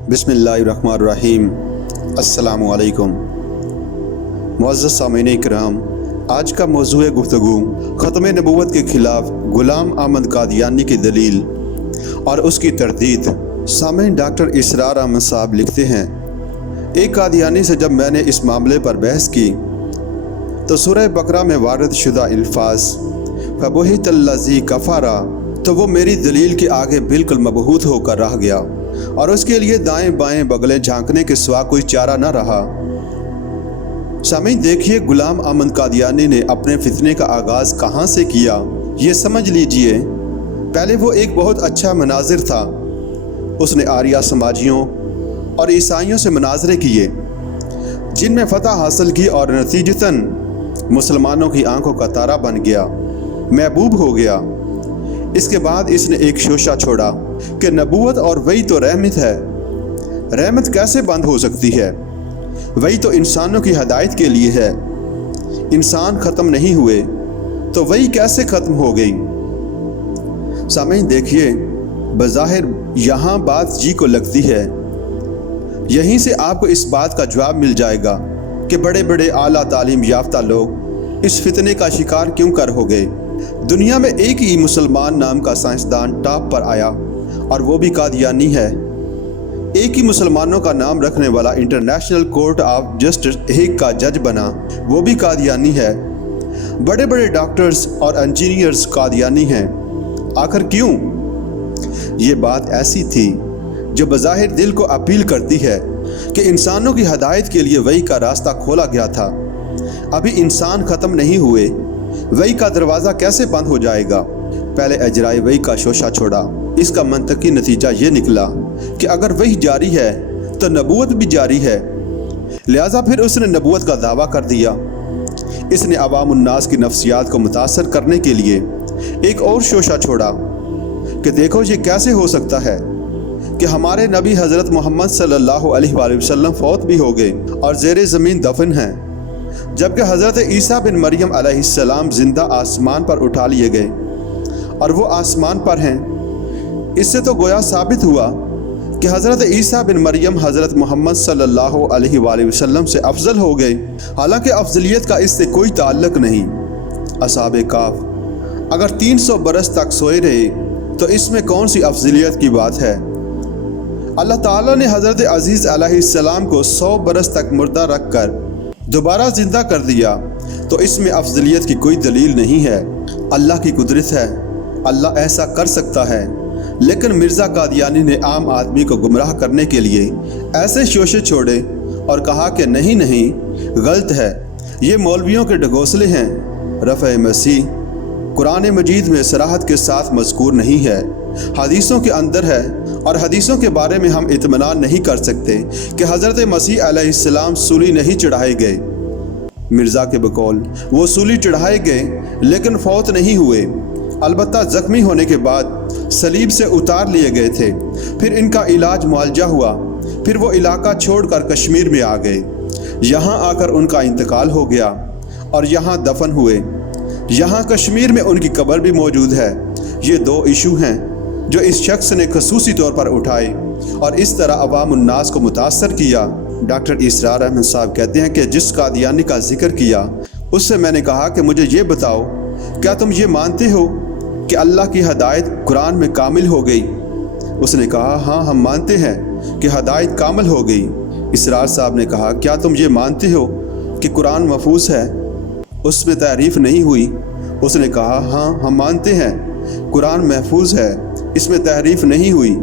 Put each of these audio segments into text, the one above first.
बिस्मिल्लाहिर्रहमानिर्रहीम। अस्सलामु अलैकुम। मुअज़्ज़ज़ सामीन इकराम, आज का मौज़ूअ गुफ्तगू ख़त्म नबूवत के ख़िलाफ़ ग़ुलाम अहमद कादियानी की दलील और उसकी तरदीद। सामीन डॉक्टर इसरार अहमद साहब लिखते हैं, एक कादियानी से जब मैंने इस मामले पर बहस की तो सूरह बकरा में वारिद शुदा अल्फाज फ़बुहितल्लज़ी कफ़रा, तो वो मेरी दलील के आगे बिल्कुल मबहूत होकर रह गया और उसके लिए दाएं बाएं बगलें झांकने के सिवा कोई चारा न रहा। सामीन देखिए, ग़ुलाम अहमद कादियानी ने अपने फितने का आगाज़ कहाँ से किया ये समझ लीजिए। पहले वो एक बहुत अच्छा मनाजिर था। उसने आर्या समाजियों और ईसाइयों से मनाजरे किए जिनमें फ़तह हासिल की और नतीजतन मुसलमानों की आंखों का तारा बन गया, महबूब हो गया। इसके बाद इसने एक शोशा छोड़ा कि नबूवत और वही तो रहमत है। रहमत कैसे बंद हो सकती है? वही तो इंसानों की हदायत के लिए है। इंसान ख़त्म नहीं हुए तो वही कैसे ख़त्म हो गई? सामीन देखिए, बज़ाहिर यहाँ बात जी को लगती है। यहीं से आपको इस बात का जवाब मिल जाएगा कि बड़े बड़े आला तालीम याफ्ता लोग इस फितने का शिकार क्यों कर हो गए। दुनिया में एक ही मुसलमान नाम का साइंसदान टॉप पर आया और वो भी कादियानी है। एक ही मुसलमानों का नाम रखने वाला international court of justice Hague का जज बना, वो भी कादियानी है। बड़े बड़े डॉक्टर्स और इंजीनियर्स कादियानी हैं। आखिर क्यों? ये बात ऐसी थी जो बज़ाहिर दिल को अपील करती है कि इंसानों की हदायत के लिए वही का रास्ता खोला गया था। अभी इंसान ख़त्म नहीं हुए, वही का दरवाज़ा कैसे बंद हो जाएगा? पहले अजराए वही का शोशा छोड़ा। इसका मंतकी नतीजा ये निकला कि अगर वही जारी है तो नबूवत भी जारी है। लिहाजा फिर उसने नबूवत का दावा कर दिया। इसने अवामुन्नास की नफ्सियात को मुतासर करने के लिए एक और शोशा छोड़ा कि देखो ये कैसे हो सकता है कि हमारे नबी हज़रत मोहम्मद सल्लल्लाहु अलैहि वसल्लम फौत भी हो गए और ज़ेरे ज़मीन दफन हैं, जबकि हज़रत ईसा बिन मरियम अलैहिस्सलाम ज़िंदा आसमान पर उठा लिए गए और वो आसमान पर हैं। इससे तो गोया साबित हुआ कि हज़रत ईसा बिन मरियम हज़रत मोहम्मद सल्लल्लाहु अलैहि वसल्लम से अफजल हो गए, हालांकि अफजलियत का इससे कोई ताल्लुक़ नहीं। असहाबे काफ अगर 300 बरस तक सोए रहे तो इसमें कौन सी अफजलियत की बात है? अल्लाह ताला ने हज़रत अज़ीज़ अलैहिस्सलाम को 100 बरस तक मुर्दा रख कर दोबारा ज़िंदा कर दिया, तो इसमें अफजलियत की कोई दलील नहीं है। अल्लाह की कुदरत है, अल्लाह ऐसा कर सकता है। लेकिन मिर्ज़ा कादियानी ने आम आदमी को गुमराह करने के लिए ऐसे शोशे छोड़े और कहा कि नहीं नहीं, गलत है, ये मौलवियों के ढगोसले हैं। रफ़े मसीह कुरान मजीद में सराहत के साथ मज़कूर नहीं है, हदीसों के अंदर है और हदीसों के बारे में हम इत्मीनान नहीं कर सकते कि हज़रत मसीह अलैहिस्सलाम सूली नहीं चढ़ाए गए। मिर्ज़ा के बकौल वो सूली चढ़ाए गए लेकिन फौत नहीं हुए, अलबत्ता ज़ख्मी होने के बाद सलीब से उतार लिए गए थे। फिर इनका इलाज मुआलजा हुआ, फिर वो इलाका छोड़कर कश्मीर में आ गए। यहाँ आकर उनका इंतकाल हो गया और यहाँ दफन हुए। यहाँ कश्मीर में उनकी कब्र भी मौजूद है। ये दो इशू हैं जो इस शख्स ने खसूसी तौर पर उठाए और इस तरह अवामुन्नास को मुतासर किया। डॉक्टर इसरार अहमद साहब कहते हैं कि जिस कादियानी का जिक्र किया उससे मैंने कहा कि मुझे ये बताओ, क्या तुम ये मानते हो कि अल्लाह की हदायत कुरान में कामिल हो गई? उसने कहा, हाँ हम मानते हैं कि हदायत कामिल हो गई। इसरार साहब ने कहा, क्या तुम ये मानते हो कि कुरान महफूज है, उसमें तहरीफ नहीं हुई? उसने कहा, हाँ हम मानते हैं कुरान महफूज है, इसमें तहरीफ नहीं हुई।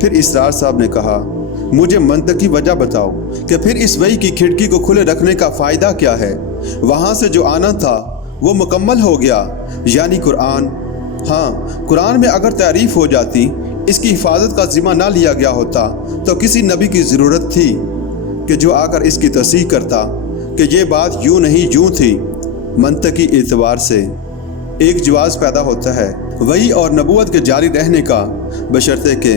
फिर इसरार साहब ने कहा, मुझे मंतकी वजह बताओ कि फिर इस वही की खिड़की को खुले रखने का फ़ायदा क्या है? वहाँ से जो आना था वो मुकम्मल हो गया, यानी कुरान। हाँ, कुरान में अगर तहरीफ हो जाती, इसकी हिफाजत का ज़िम्मा ना लिया गया होता तो किसी नबी की ज़रूरत थी कि जो आकर इसकी तस्दीक़ करता कि ये बात यूँ नहीं यूँ थी। मंतकी एतबार से एक जवाज़ पैदा होता है, वही और नबूवत के जारी रहने का, बशर्ते कि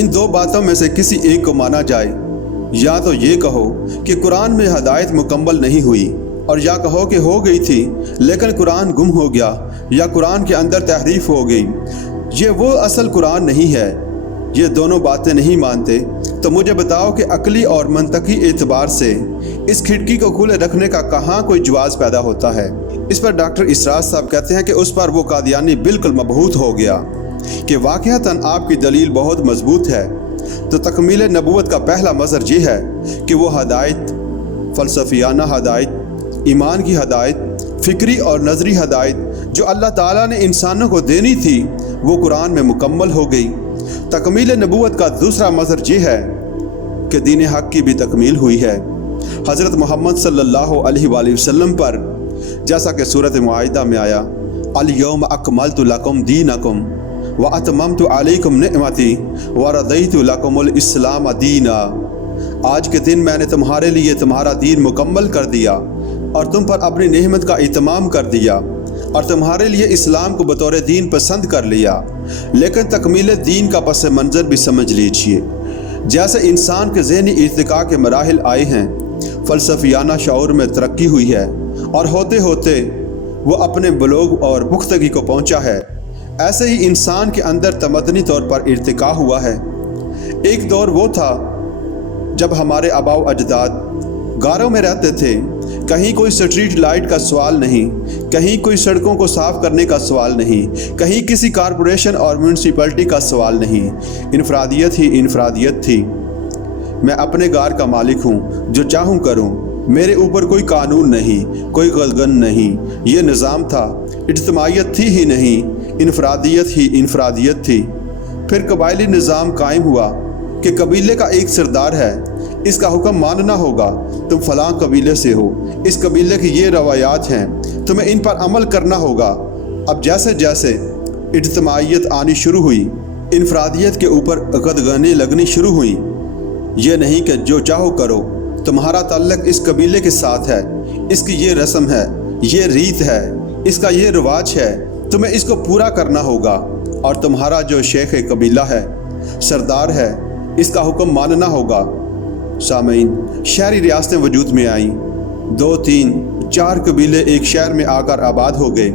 इन दो बातों में से किसी एक को माना जाए। या तो ये कहो कि कुरान में हदायत मुकम्मल नहीं हुई, और या कहो कि हो गई थी लेकिन कुरान गुम हो गया, या कुरान के अंदर तहरीफ हो गई, ये वो असल कुरान नहीं है। ये दोनों बातें नहीं मानते तो मुझे बताओ कि अकली और मंतकी एतबार से इस खिड़की को खुले रखने का कहाँ कोई जवाज़ पैदा होता है। इस पर डॉक्टर इसराज साहब कहते हैं कि उस पर वो कादियानी बिल्कुल मबहूत हो गया कि वाक़अतन आपकी दलील बहुत मजबूत है। तो तकमील नबूवत का पहला मज़र ये है कि वो हदायत, फ़लसफ़ियाना हदायत, ईमान की हदायत, फ़िक्री और नज़री हदायत जो अल्लाह ताला ने इंसानों को देनी थी वो कुरान में मुकम्मल हो गई। तकमील नबूवत का दूसरा मज़र ये है कि दीन हक़ की भी तकमील हुई है। हज़रत मोहम्मद सल्लल्लाहु अलैहि वसल्लम पर जैसा कि सूरत माइदा में आया, अल-यौम अकमलतु लकुम दीनकुम व अतममतु अलैकुम निअमती व रदीतु लकुमुल इस्लाम दीना। आज के दिन मैंने तुम्हारे लिए तुम्हारा दीन मुकम्मल कर दिया और तुम पर अपनी नेमत का इत्माम कर दिया और तुम्हारे लिए इस्लाम को बतौर दीन पसंद कर लिया। लेकिन तकमील दीन का पस मंज़र भी समझ लीजिए। जैसे इंसान के ज़हनी इर्तिका के मराहिल आए हैं, फ़लसफ़ियाना शऊर में तरक्की हुई है और होते होते वो अपने बलोग और पुख्तगी को पहुँचा है, ऐसे ही इंसान के अंदर तमदनी तौर पर इर्तिका हुआ है। एक दौर वो था जब हमारे आबाओ अजदाद गारों में रहते थे। कहीं कोई स्ट्रीट लाइट का सवाल नहीं, कहीं कोई सड़कों को साफ़ करने का सवाल नहीं, कहीं किसी कारपोरेशन और म्यूनसिपैलिटी का सवाल नहीं। इनफरादियत ही इनफरादियत थी। मैं अपने गार का मालिक हूँ, जो चाहूँ करूँ, मेरे ऊपर कोई कानून नहीं, कोई गलगन नहीं। ये निज़ाम था। इज्तिमाइयत थी ही नहीं, इनफरादियत ही इनफरादियत थी। फिर कबायली निज़ाम कायम हुआ कि कबीले का एक सरदार है, इसका हुक्म मानना होगा, तुम फ़लाँ कबीले से हो, इस कबीले की ये रवायात हैं, तुम्हें इन पर अमल करना होगा। अब जैसे जैसे इज्तिमाइयत आनी शुरू हुई, इनफरादियत के ऊपर कदगने लगनी शुरू हुई। ये नहीं कि जो चाहो करो, तुम्हारा ताल्लुक़ इस कबीले के साथ है, इसकी ये रस्म है, ये रीत है, इसका ये रिवाज है, तुम्हें इसको पूरा करना होगा। और तुम्हारा जो शेख कबीला है, सरदार है, इसका हुक्म मानना होगा। सामीन, शहरी रियासतें वजूद में आईं। 2, 3, 4 कबीले एक शहर में आकर आबाद हो गए।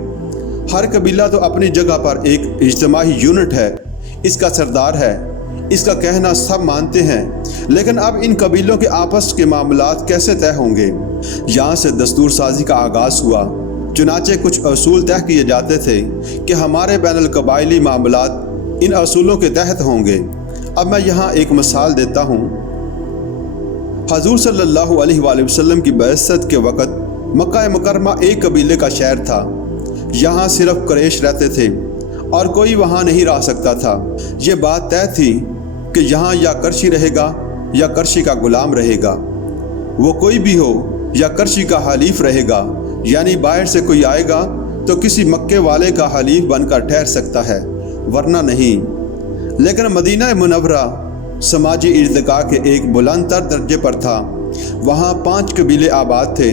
हर कबीला तो अपनी जगह पर एक इज्तिमाही यूनिट है, इसका सरदार है, इसका कहना सब मानते हैं। लेकिन अब इन कबीलों के आपस के मामलात कैसे तय होंगे? यहाँ से दस्तूर साजी का आगाज़ हुआ। चुनाचे कुछ असूल तय किए जाते थे कि हमारे बैनुल कबायली मामलात इन असूलों के तहत होंगे। अब मैं यहाँ एक मिसाल देता हूँ। हजूर सल्लल्लाहु अलैहि वसल्लम की बअसत के वक़्त मक्का मुकरमा एक कबीले का शहर था। यहाँ सिर्फ कुरैश रहते थे और कोई वहाँ नहीं रह सकता था। ये बात तय थी कि यहाँ या करशी रहेगा या करशी का गुलाम रहेगा। वो कोई भी हो या करशी का हलीफ रहेगा, यानी बाहर से कोई आएगा तो किसी मक्के वाले का हलीफ बनकर ठहर सकता है, वरना नहीं। लेकिन मदीना मुनव्वरा समाजी इर्तिका के एक बुलंदतर दर्जे पर था। वहाँ 5 कबीले आबाद थे।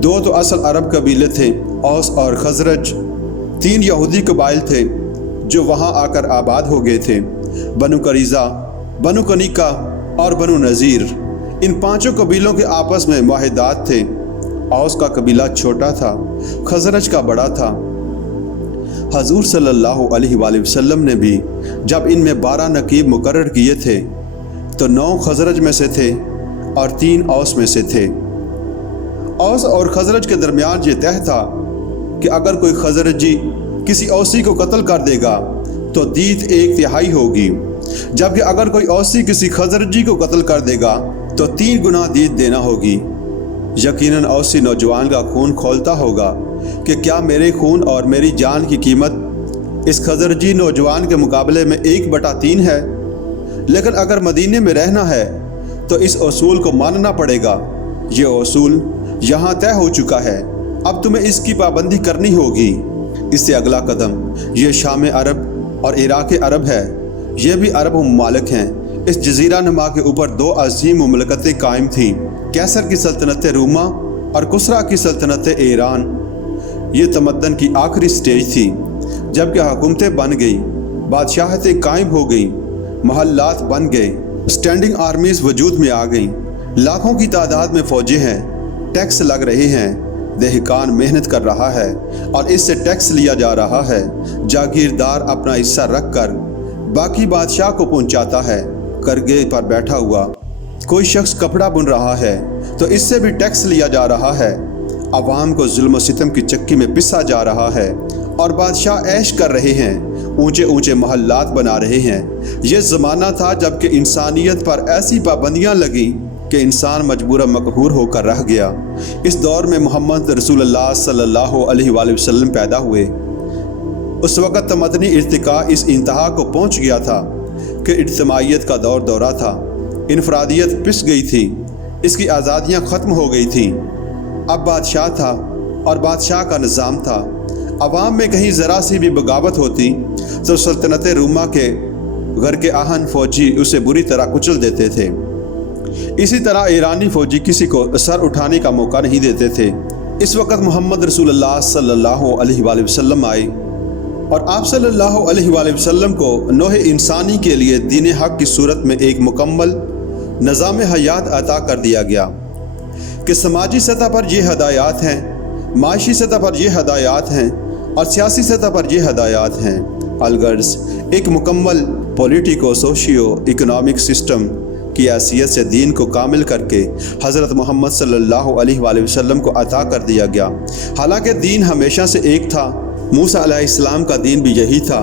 2 तो असल अरब कबीले थे, औस और खजरज। 3 यहूदी कबाइल थे जो वहाँ आकर आबाद हो गए थे, बनु करीज़ा, बनु कनीका और बनु नज़ीर। इन 5 कबीलों के आपस में मुआहिदात थे। औस का कबीला छोटा था, खजरज का बड़ा था। हजूर सल्लल्लाहु अलैहि वसल्लम ने भी जब इनमें 12 नकीब मुकर्रर किए थे तो 9 खजरज में से थे और 3 औस में से थे। औस और खजरज के दरमियान ये तय था कि अगर कोई खजरजी किसी औसी को कत्ल कर देगा तो दीत 1/3 होगी, जबकि अगर कोई औसी किसी खजरजी को कत्ल कर देगा तो 3 गुना दीत देना होगी। यकीनन औसी नौजवान का खून खोलता होगा कि क्या मेरे खून और मेरी जान की कीमत इस खजरजी नौजवान के मुकाबले में 1/3 है। लेकिन अगर मदीने में रहना है तो इस असूल को मानना पड़ेगा। ये असूल यहाँ तय हो चुका है, अब तुम्हें इसकी पाबंदी करनी होगी। इससे अगला कदम ये शाम अरब और इराक़ अरब है। ये भी अरब ममालिक हैं। इस जजीरा नुमा के ऊपर 2 अजीम मुमलकतें कायम थीं, कैसर की सल्तनत रूमा और कुसरा की सल्तनत ईरान। ये तमद्दन की आखिरी स्टेज थी। जबकि हुकूमतें बन गई, बादशाहतें कायम हो गई, महल्लात बन गए, स्टैंडिंग आर्मीज़ वजूद में आ गई, लाखों की तादाद में फ़ौजें हैं, टैक्स लग रहे हैं, देहकान मेहनत कर रहा है और इससे टैक्स लिया जा रहा है। जागीरदार अपना हिस्सा रख कर बाकी बादशाह को पहुंचाता है। करगे पर बैठा हुआ, कोई शख्स कपड़ा बुन रहा है तो इससे भी टैक्स लिया जा रहा है, अवाम को जुल्म सितम की चक्की में पिसा जा रहा है और बादशाह ऐश कर रहे हैं, ऊंचे ऊंचे महल्लात बना रहे हैं। ये ज़माना था जबकि इंसानियत पर ऐसी पाबंदियां लगी कि इंसान मजबूरन मकहूर होकर रह गया। इस दौर में मोहम्मद रसूलुल्लाह सल्लल्लाहु अलैहि वसल्लम पैदा हुए। उस वक़्त मदनी इर्तिका इस इंतहा को पहुँच गया था कि इज्तिमाइयत का दौरा था, इनफरादियत पिस गई थी, इसकी आज़ादियाँ ख़त्म हो गई थीं। अब बादशाह था और बादशाह का निज़ाम था। अवाम में कहीं ज़रा सी भी बगावत होती तो सल्तनत रूमा के घर के आहन फ़ौजी उसे बुरी तरह कुचल देते थे। इसी तरह ईरानी फ़ौजी किसी को सर उठाने का मौका नहीं देते थे। इस वक़्त मोहम्मद रसूलुल्लाह सल्लल्लाहु अलैहि वसल्लम आए और आप सल्लल्लाहु अलैहि वसल्लम को नौह इंसानी के लिए दीन हक़ की सूरत में एक मुकम्मल निज़ाम हयात अता कर दिया गया कि समाजी सतह पर ये हदायत हैं, माशी सतह पर ये हदायत हैं और सियासी सतह पर ये हदायत हैं। अलगर्ज एक मुकम्मल पॉलिटिको सोशियो इकोनॉमिक सिस्टम की हैसियत से दीन को कामिल करके हज़रत मोहम्मद सल्लल्लाहु अलैहि वसल्लम को अता कर दिया गया। हालांकि दीन हमेशा से एक था। मूसा अलैहिस्सलाम का दीन भी यही था,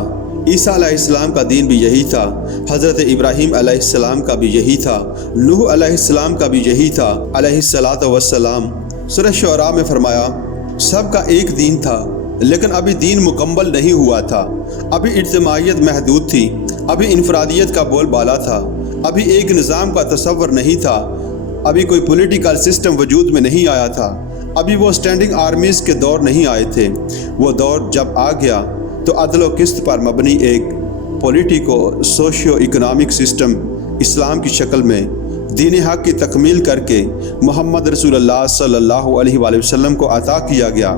ईसा अलैहिस्सलाम का दीन भी यही था, हज़रत इब्राहीम अलैहिस्सलाम का भी यही था, नूह अलैहिस्सलाम का भी यही था अलैहिस्सलातु वस्सलाम। सूरह शुअरा में फरमाया, सबका एक दीन था लेकिन अभी दीन मुकम्मल नहीं हुआ था। अभी इज्तिमाइयत महदूद थी, अभी इनफरादियत का बोलबाला था, अभी एक निज़ाम का तसव्वुर नहीं था, अभी कोई पॉलिटिकल सिस्टम वजूद में नहीं आया था, अभी वो स्टैंडिंग आर्मीज़ के दौर नहीं आए थे। वो दौर जब आ गया तो अदल व किस्त पर मबनी एक पॉलिटिको सोशियो इकोनॉमिक सिस्टम इस्लाम की शक्ल में दीन हक़ की तकमील करके मोहम्मद रसूलुल्लाह सल्लल्लाहु अलैहि वसल्लम को अता किया गया।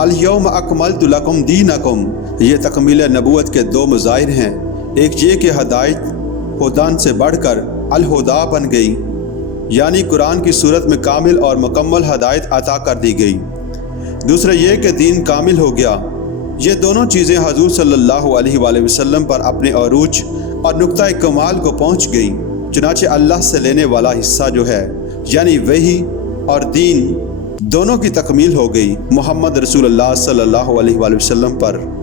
अल-यौम अकमलतु लकुम दीनकुम, ये तकमील नबूवत के दो मज़ाहिर हैं। एक ये कि हदायत हुदान से बढ़कर अल-हुदा बन गई, यानी कुरान की सूरत में कामिल और मुकम्मल हदायत अता कर दी गई। दूसरा ये कि दीन कामिल हो गया। ये दोनों चीज़ें हजूर सल्लल्लाहु अलैहि वसल्लम पर अपने अरूज और नुक्ता कमाल को पहुँच गई। चुनाचे अल्लाह से लेने वाला हिस्सा जो है यानी वही और दीन दोनों की तकमील हो गई मोहम्मद रसूलुल्लाह सल्लल्लाहु अलैहि वसल्लम पर।